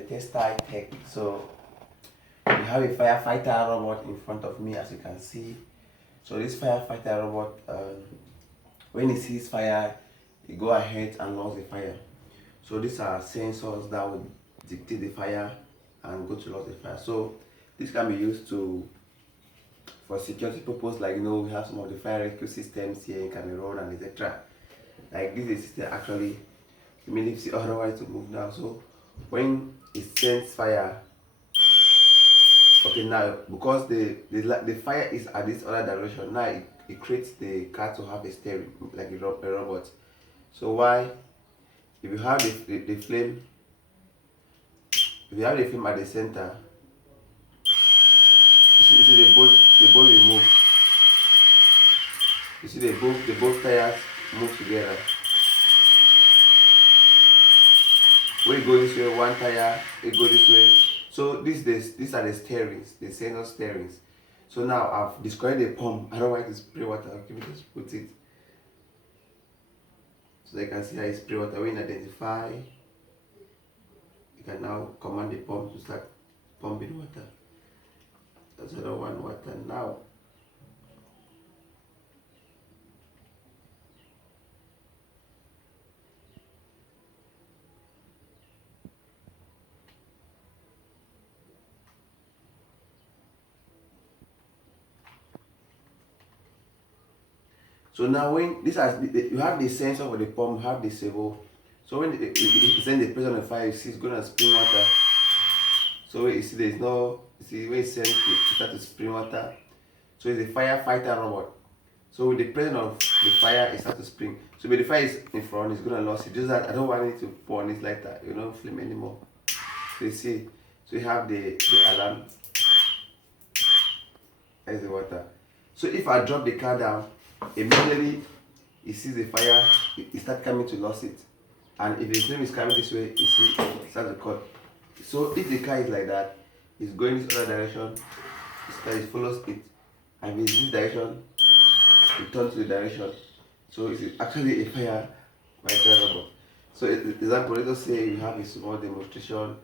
latest style tech. So we have a firefighter robot in front of me, as you can see. So this firefighter robot, when it sees fire, it go ahead and launch the fire. So these are sensors that will dictate the fire and go to launch the fire. So this can be used to for security purpose, like we have some of the fire rescue systems here in Cameroon and etc. Like this is system actually immediately otherwise to move now. So when it sends fire, okay, now because the fire is at this other direction, now it creates the car to have a steering like a robot. So why, if you have the flame, if you have the flame at the center, you see the both will move. You see the both tires move together. When you go this way, one tire, it go this way. So these are the steerings, the sensor steerings. So now I've described the pump. I don't want to spray water. Okay, we just put it. So you can see how it spray water. When you identify, you can now command the pump to start pumping water. That's another one water now. So now when this has you have the sensor for the pump, you have the servo. So when it sends the pressure on the fire, you see it's gonna spring water. So you see there's no, you see when it sends it start to spring water. So it's a firefighter robot. So with the pressure of the fire, it starts to spring. So when the fire is in front, it's gonna lose it. Just that I don't want it to pour on this lighter, flame anymore. So you see, so you have the alarm. There's the water. So if I drop the car down, immediately it sees the fire, it starts coming to lose it. And if the flame is coming this way, you see it starts to cut. So if the car is like that, it's going this other direction, it follows it. And if it's this direction, it turns to the direction. So it's actually a firefighter robot. So example, let us say you have a small demonstration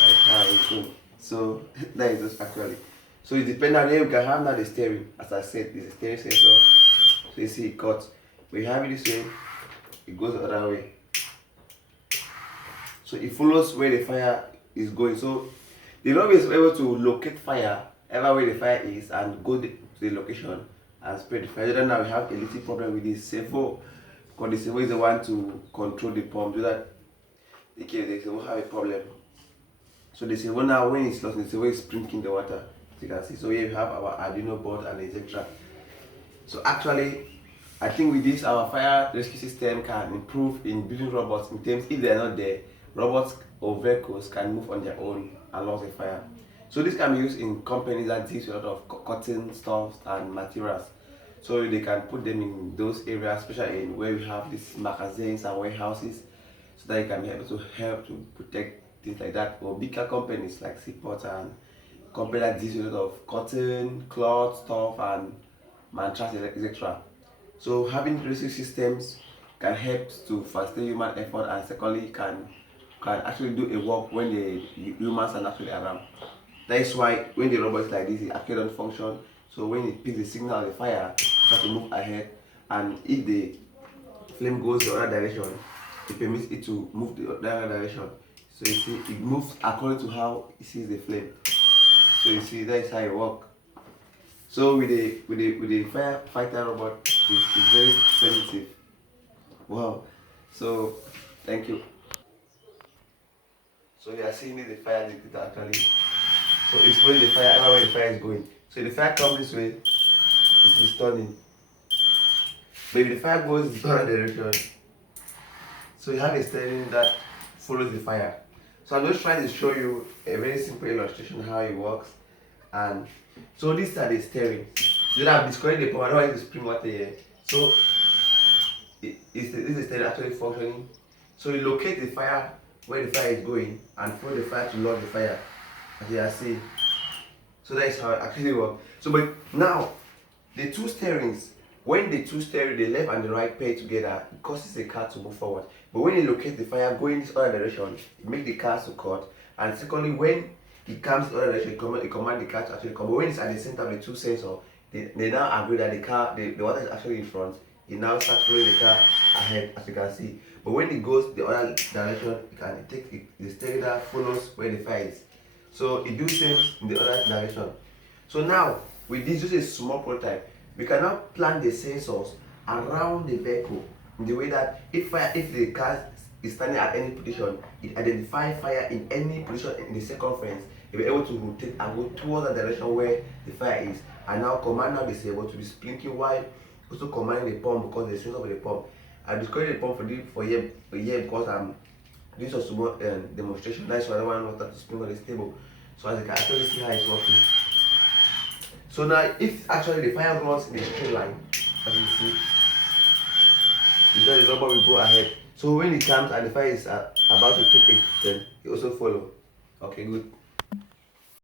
like how it's going. So that is just actually. So it depends on here we can have now the steering. As I said, it's a steering sensor. So you see it cuts. When you have it this way, it goes the other way. So it follows where the fire is going. So the robot is able to locate fire ever where the fire is and go to the location and spread the fire. Then now we have a little problem with this servo, because the servo is the one to control the pump so that in case the servo have a problem. So the servo now, when it's lost, the servo is sprinkling the water, as you can see. So here we have our Arduino board and etc. So actually, I think with this, our fire rescue system can improve in building robots in terms, if they are not there, robots or vehicles can move on their own and lose a fire. So this can be used in companies that deal with a lot of cutting stuff and materials. So they can put them in those areas, especially in where we have these magazines and warehouses, so that you can be able to help to protect things like that. Or bigger companies like Seaport and companies that deal with a lot of cotton, cloth stuff and mattress, etc. So having rescue systems can help to facilitate human effort, and secondly can actually do a work when the humans are actually around. That is why when the robot is like this, it actually don't function. So when it picks the signal of the fire, it starts to move ahead, and if the flame goes the other direction, it permits it to move the other direction. So you see, it moves according to how it sees the flame. So you see, that is how it works. So with the firefighter robot, it's very sensitive. Wow. So thank you. So you are seeing the fire detector actually. So it's when the fire, everywhere the fire is going. So if the fire comes this way, it is turning. But if the fire goes the other direction, so you have a steering that follows the fire. So I'm just trying to show you a very simple illustration how it works. And so these are the steering. Then I've described the pump. I don't want to spring water here. So this is the steering actually functioning. So you locate the fire where the fire is going and follow the fire to log the fire, as you can see. So that is how it actually works. So but now the two steerings When the two steering, the left and the right pair together, it causes the car to move forward. But when it locates the fire going this other direction, it makes the car to cut. And secondly, when it comes the other direction, it command the car to actually come. But when it's at the center of the two sensors, they now agree that the water is actually in front. It now starts following the car ahead, as you can see. But when it goes the other direction, it takes the steering that follows where the fire is. So it do same in the other direction. So now with this, just a small prototype, we can now plan the sensors around the vehicle in the way that if the car is standing at any position, it identifies fire in any position in the circumference. It will be able to rotate and go towards the direction where the fire is, and now command now the servo to be blinking while also commanding the pump, because the sensor of the pump. I discovered the pump for here because this was small demonstration. That's why I want to spin on this table, so as you can actually see how it's working. So now, if actually the fire runs in a straight line, as you see, because the rubber will go ahead. So when it comes and the fire is about to take a turn, it also follow. Okay, good.